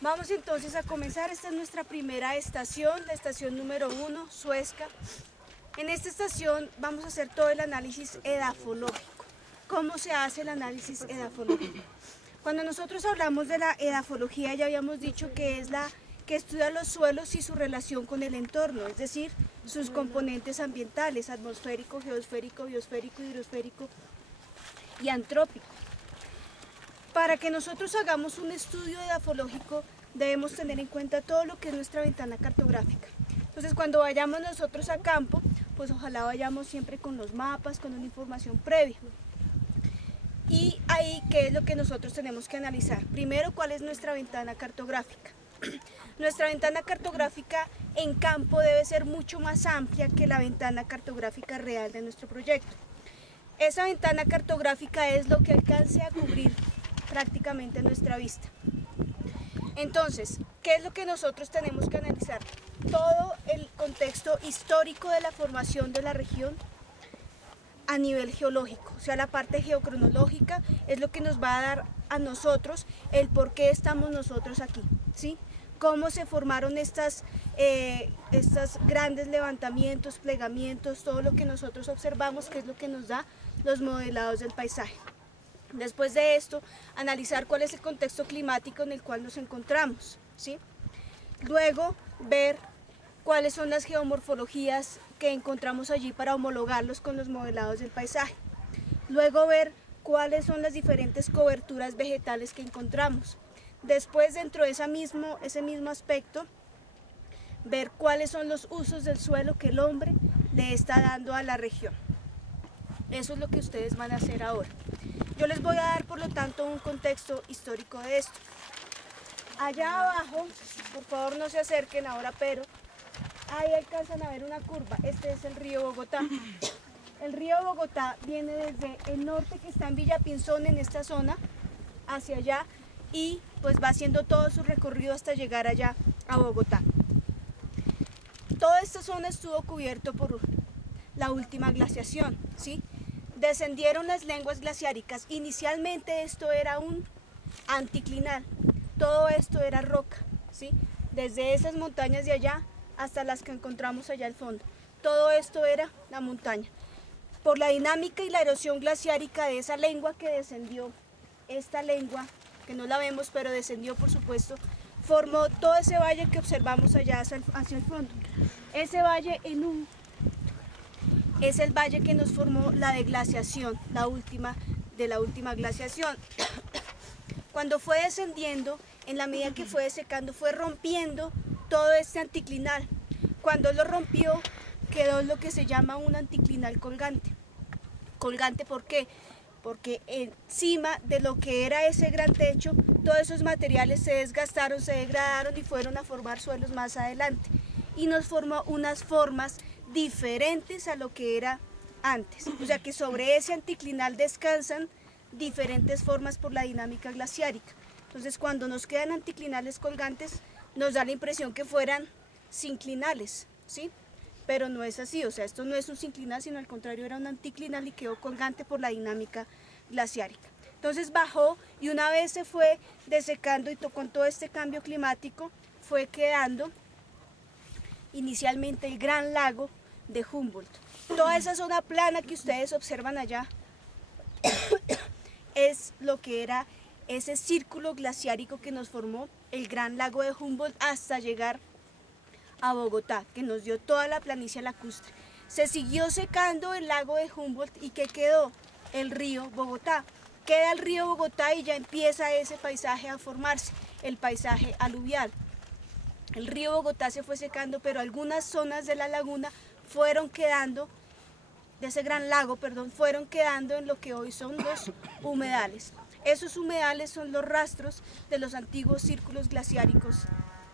Vamos entonces a comenzar. Esta es nuestra primera estación, la estación número 1, Suezca. En esta estación vamos a hacer todo el análisis edafológico. ¿Cómo se hace el análisis edafológico? Cuando nosotros hablamos de la edafología ya habíamos dicho que es la que estudia los suelos y su relación con el entorno, es decir, sus componentes ambientales, atmosférico, geosférico, biosférico, hidrosférico y antrópico. Para que nosotros hagamos un estudio edafológico debemos tener en cuenta todo lo que es nuestra ventana cartográfica. Entonces cuando vayamos nosotros a campo, pues ojalá vayamos siempre con los mapas, con una información previa. Y ahí, ¿qué es lo que nosotros tenemos que analizar? Primero, ¿cuál es nuestra ventana cartográfica? Nuestra ventana cartográfica en campo debe ser mucho más amplia que la ventana cartográfica real de nuestro proyecto. Esa ventana cartográfica es lo que alcance a cubrir prácticamente nuestra vista. Entonces, ¿qué es lo que nosotros tenemos que analizar? Todo el contexto histórico de la formación de la región a nivel geológico, o sea, la parte geocronológica es lo que nos va a dar a nosotros el por qué estamos nosotros aquí, ¿sí? Cómo se formaron estos grandes levantamientos, plegamientos, todo lo que nosotros observamos, que es lo que nos da los modelados del paisaje. Después de esto, analizar cuál es el contexto climático en el cual nos encontramos, ¿sí? Luego, ver cuáles son las geomorfologías que encontramos allí para homologarlos con los modelados del paisaje. Luego, ver cuáles son las diferentes coberturas vegetales que encontramos. Después, dentro de ese mismo aspecto, ver cuáles son los usos del suelo que el hombre le está dando a la región. Eso es lo que ustedes van a hacer ahora. Yo les voy a dar, por lo tanto, un contexto histórico de esto. Allá abajo, por favor no se acerquen ahora, pero ahí alcanzan a ver una curva. Este es el río Bogotá. El río Bogotá viene desde el norte, que está en Villapinzón, en esta zona, hacia allá, y pues va haciendo todo su recorrido hasta llegar allá a Bogotá. Toda esta zona estuvo cubierto por la última glaciación, ¿sí? Descendieron las lenguas glaciáricas. Inicialmente esto era un anticlinal, todo esto era roca, ¿sí? Desde esas montañas de allá hasta las que encontramos allá al fondo. Todo esto era la montaña. Por la dinámica y la erosión glaciárica de esa lengua que descendió, esta lengua, que no la vemos pero descendió por supuesto, formó todo ese valle que observamos allá hacia el fondo. Ese valle es el valle que nos formó la deglaciación, la última glaciación. Cuando fue descendiendo, en la medida que fue desecando, fue rompiendo todo este anticlinal. Cuando lo rompió, quedó lo que se llama un anticlinal colgante. ¿Colgante por qué? Porque encima de lo que era ese gran techo, todos esos materiales se desgastaron, se degradaron y fueron a formar suelos más adelante. Y nos formó unas formas diferentes a lo que era antes. O sea que sobre ese anticlinal descansan diferentes formas por la dinámica glaciárica. Entonces cuando nos quedan anticlinales colgantes, nos da la impresión que fueran sinclinales, ¿sí? Pero no es así, o sea, esto no es un sinclinal, sino al contrario era un anticlinal y quedó colgante por la dinámica glaciárica. Entonces bajó y una vez se fue desecando y con todo este cambio climático fue quedando inicialmente el gran lago de Humboldt. Toda esa zona plana que ustedes observan allá es lo que era ese círculo glaciárico que nos formó el gran lago de Humboldt hasta llegar a Bogotá, que nos dio toda la planicie lacustre. Se siguió secando el lago de Humboldt y ¿qué quedó? El río Bogotá. Queda el río Bogotá y ya empieza ese paisaje a formarse, el paisaje aluvial. El río Bogotá se fue secando, pero algunas zonas de la laguna fueron quedando, de ese gran lago, perdón, fueron quedando en lo que hoy son los humedales. Esos humedales son los rastros de los antiguos círculos glaciáricos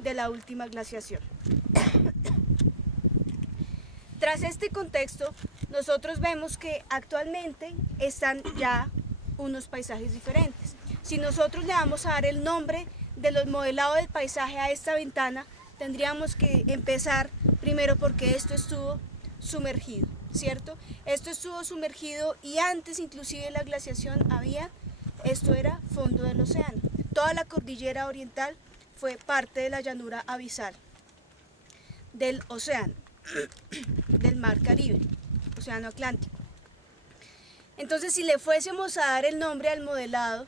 de la última glaciación. Tras este contexto, nosotros vemos que actualmente están ya unos paisajes diferentes. Si nosotros le vamos a dar el nombre de los modelados del paisaje a esta ventana, tendríamos que empezar primero porque esto estuvo sumergido, ¿cierto? Esto estuvo sumergido y antes inclusive de la glaciación esto era fondo del océano. Toda la cordillera oriental fue parte de la llanura abisal del océano, del mar Caribe, océano Atlántico. Entonces, si le fuésemos a dar el nombre al modelado,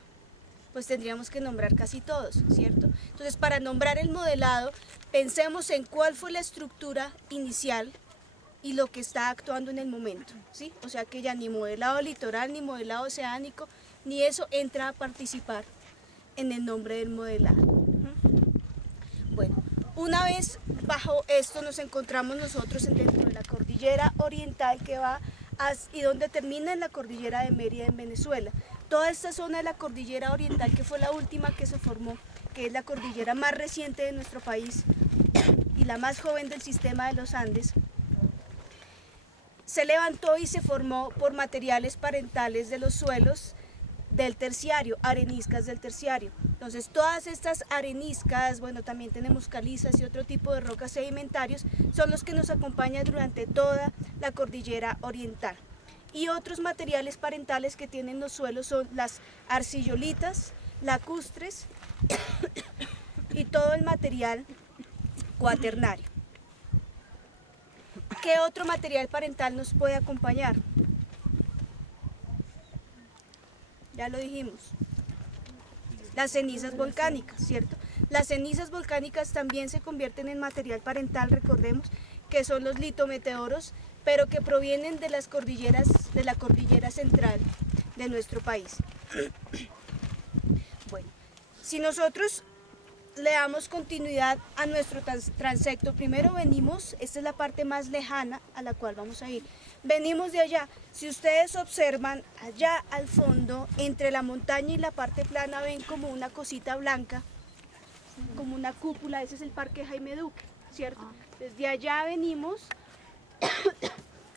pues tendríamos que nombrar casi todos, ¿cierto? Entonces, para nombrar el modelado, pensemos en cuál fue la estructura inicial y lo que está actuando en el momento, ¿sí? O sea que ya ni modelado litoral, ni modelado oceánico, ni eso entra a participar en el nombre del modelado. Bueno, una vez bajo esto nos encontramos nosotros dentro de la cordillera oriental que va y donde termina en la cordillera de Mérida en Venezuela. Toda esta zona de la cordillera oriental, que fue la última que se formó, que es la cordillera más reciente de nuestro país y la más joven del sistema de los Andes, se levantó y se formó por materiales parentales de los suelos del terciario, areniscas del terciario. Entonces todas estas areniscas, bueno, también tenemos calizas y otro tipo de rocas sedimentarios, son los que nos acompañan durante toda la cordillera oriental. Y otros materiales parentales que tienen los suelos son las arcillolitas, lacustres y todo el material cuaternario. ¿Qué otro material parental nos puede acompañar? Ya lo dijimos, las cenizas volcánicas, ¿cierto? Las cenizas volcánicas también se convierten en material parental, recordemos que son los litometeoros, pero que provienen de las cordilleras, de la cordillera central de nuestro país. Bueno, si nosotros le damos continuidad a nuestro transecto, primero venimos, esta es la parte más lejana a la cual vamos a ir, venimos de allá. Si ustedes observan allá al fondo, entre la montaña y la parte plana, ven como una cosita blanca, como una cúpula, ese es el Parque Jaime Duque, ¿cierto? Desde allá venimos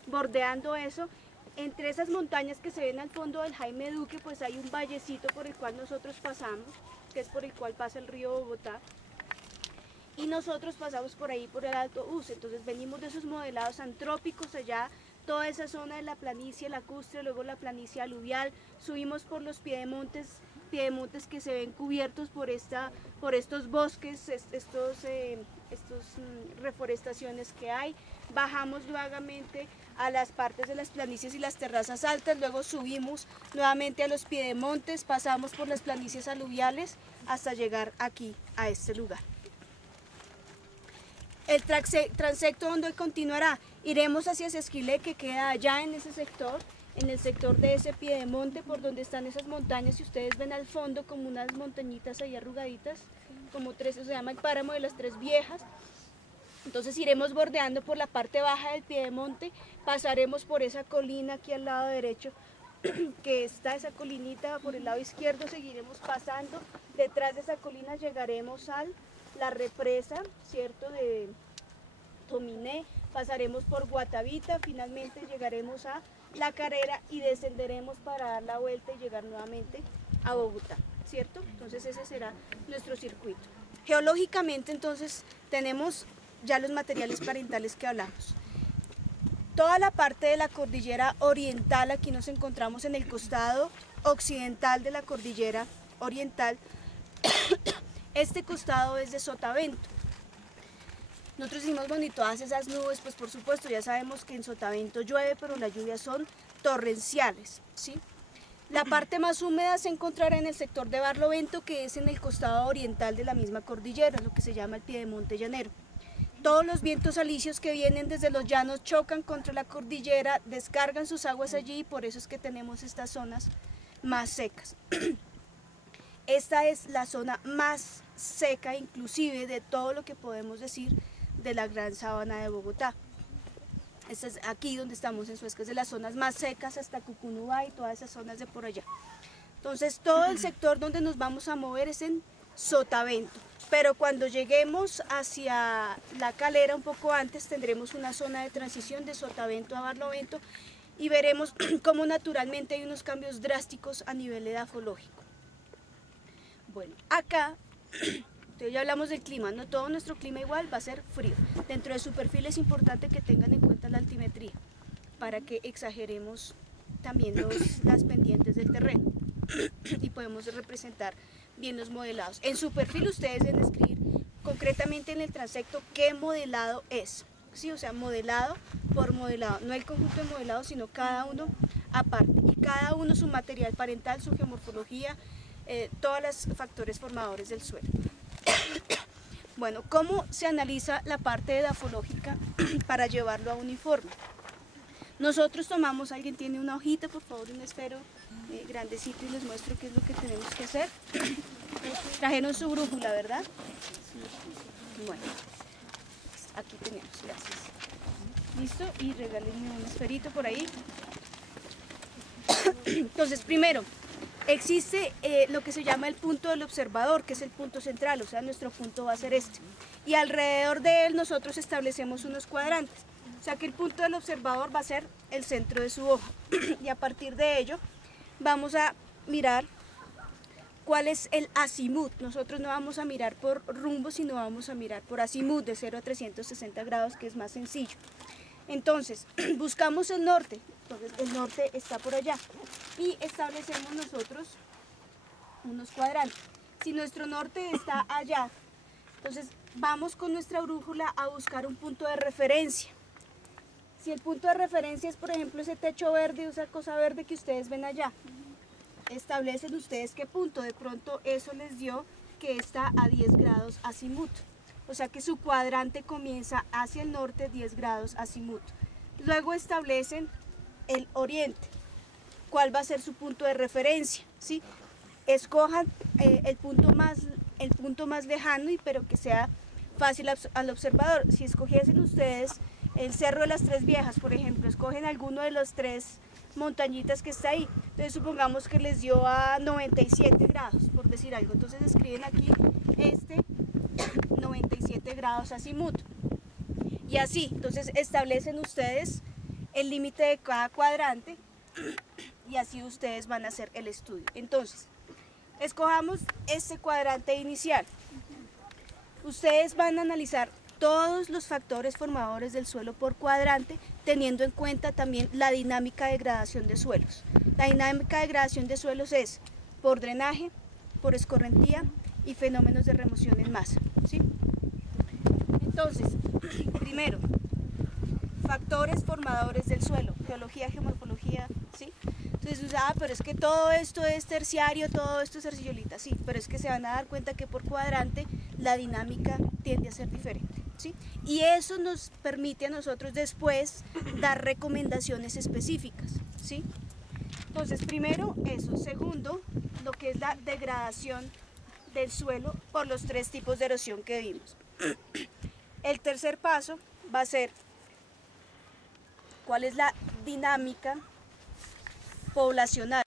bordeando eso. Entre esas montañas que se ven al fondo del Jaime Duque, pues hay un vallecito por el cual nosotros pasamos, que es por el cual pasa el río Bogotá, y nosotros pasamos por ahí por el Alto Uce. Entonces venimos de esos modelados antrópicos allá, toda esa zona de la planicie lacustre, luego la planicie aluvial, subimos por los piedemontes que se ven cubiertos por estos bosques, estos reforestaciones que hay, bajamos nuevamente a las partes de las planicies y las terrazas altas, luego subimos nuevamente a los piedemontes, pasamos por las planicies aluviales hasta llegar aquí a este lugar. El transecto donde continuará, iremos hacia Sesquilé, que queda allá en ese sector, en el sector de ese piedemonte por donde están esas montañas. Si ustedes ven al fondo como unas montañitas ahí arrugaditas, como tres, se llama el páramo de las Tres Viejas. Entonces iremos bordeando por la parte baja del piedemonte, pasaremos por esa colina aquí al lado derecho, que está esa colinita por el lado izquierdo, seguiremos pasando, detrás de esa colina llegaremos a la represa, ¿cierto?, de Tominé, pasaremos por Guatavita, finalmente llegaremos a La Carrera y descenderemos para dar la vuelta y llegar nuevamente a Bogotá, ¿cierto? Entonces ese será nuestro circuito. Geológicamente entonces tenemos ya los materiales parentales que hablamos. Toda la parte de la cordillera oriental, aquí nos encontramos en el costado occidental de la cordillera oriental. Este costado es de Sotavento. Nosotros decimos, bueno, y todas esas nubes, pues por supuesto, ya sabemos que en Sotavento llueve, pero las lluvias son torrenciales, ¿sí? La parte más húmeda se encontrará en el sector de Barlovento, que es en el costado oriental de la misma cordillera, lo que se llama el piedemonte llanero. Todos los vientos alisios que vienen desde los llanos chocan contra la cordillera, descargan sus aguas allí y por eso es que tenemos estas zonas más secas. Esta es la zona más seca inclusive de todo lo que podemos decir de la gran sabana de Bogotá. Esta es aquí donde estamos en Suezca, es de las zonas más secas hasta Cucunubá y todas esas zonas de por allá. Entonces todo el sector donde nos vamos a mover es en Sotavento, pero cuando lleguemos hacia La Calera un poco antes tendremos una zona de transición de Sotavento a Barlovento y veremos cómo naturalmente hay unos cambios drásticos a nivel edafológico. Bueno, acá entonces ya hablamos del clima, no todo nuestro clima igual va a ser frío. Dentro de su perfil es importante que tengan en cuenta la altimetría para que exageremos también las pendientes del terreno y podemos representar bien los modelados. En su perfil ustedes deben escribir concretamente en el transecto qué modelado es, ¿sí? O sea, modelado por modelado, no el conjunto de modelados, sino cada uno aparte, y cada uno su material parental, su geomorfología, todos los factores formadores del suelo. Bueno, ¿cómo se analiza la parte edafológica para llevarlo a un informe? Nosotros tomamos, alguien tiene una hojita, por favor, un esfero grandecito, y les muestro qué es lo que tenemos que hacer. Trajeron su brújula, ¿verdad? Bueno, aquí tenemos, gracias. Listo, y regálenme un esferito por ahí. Entonces, primero, existe lo que se llama el punto del observador, que es el punto central, o sea, nuestro punto va a ser este. Y alrededor de él nosotros establecemos unos cuadrantes. O sea que el punto del observador va a ser el centro de su hoja. Y a partir de ello vamos a mirar cuál es el azimut. Nosotros no vamos a mirar por rumbo, sino vamos a mirar por azimut de 0 a 360 grados, que es más sencillo. Entonces, buscamos el norte. Entonces, el norte está por allá. Y establecemos nosotros unos cuadrantes. Si nuestro norte está allá, entonces vamos con nuestra brújula a buscar un punto de referencia. Si el punto de referencia es, por ejemplo, ese techo verde, esa cosa verde que ustedes ven allá, establecen ustedes qué punto. De pronto eso les dio que está a 10 grados azimut. O sea que su cuadrante comienza hacia el norte 10 grados azimut. Luego establecen el oriente. ¿Cuál va a ser su punto de referencia? ¿Sí? Escojan el punto más lejano, pero que sea fácil al observador. Si escogiesen ustedes el Cerro de las Tres Viejas, por ejemplo, escogen alguno de los 3 montañitas que está ahí. Entonces supongamos que les dio a 97 grados, por decir algo. Entonces escriben aquí 97 grados azimut. Y así, entonces establecen ustedes el límite de cada cuadrante y así ustedes van a hacer el estudio. Entonces, escojamos este cuadrante inicial. Ustedes van a analizar todos los factores formadores del suelo por cuadrante, teniendo en cuenta también la dinámica de degradación de suelos. La dinámica de degradación de suelos es por drenaje, por escorrentía y fenómenos de remoción en masa, ¿sí? Entonces, primero, factores formadores del suelo, geología, geomorfología, ¿sí? Entonces, pero es que todo esto es terciario, todo esto es arcillolita, sí, pero es que se van a dar cuenta que por cuadrante la dinámica tiende a ser diferente, ¿sí? Y eso nos permite a nosotros después dar recomendaciones específicas, ¿sí? Entonces, primero eso. Segundo, lo que es la degradación del suelo por los 3 tipos de erosión que vimos. El tercer paso va a ser cuál es la dinámica poblacional.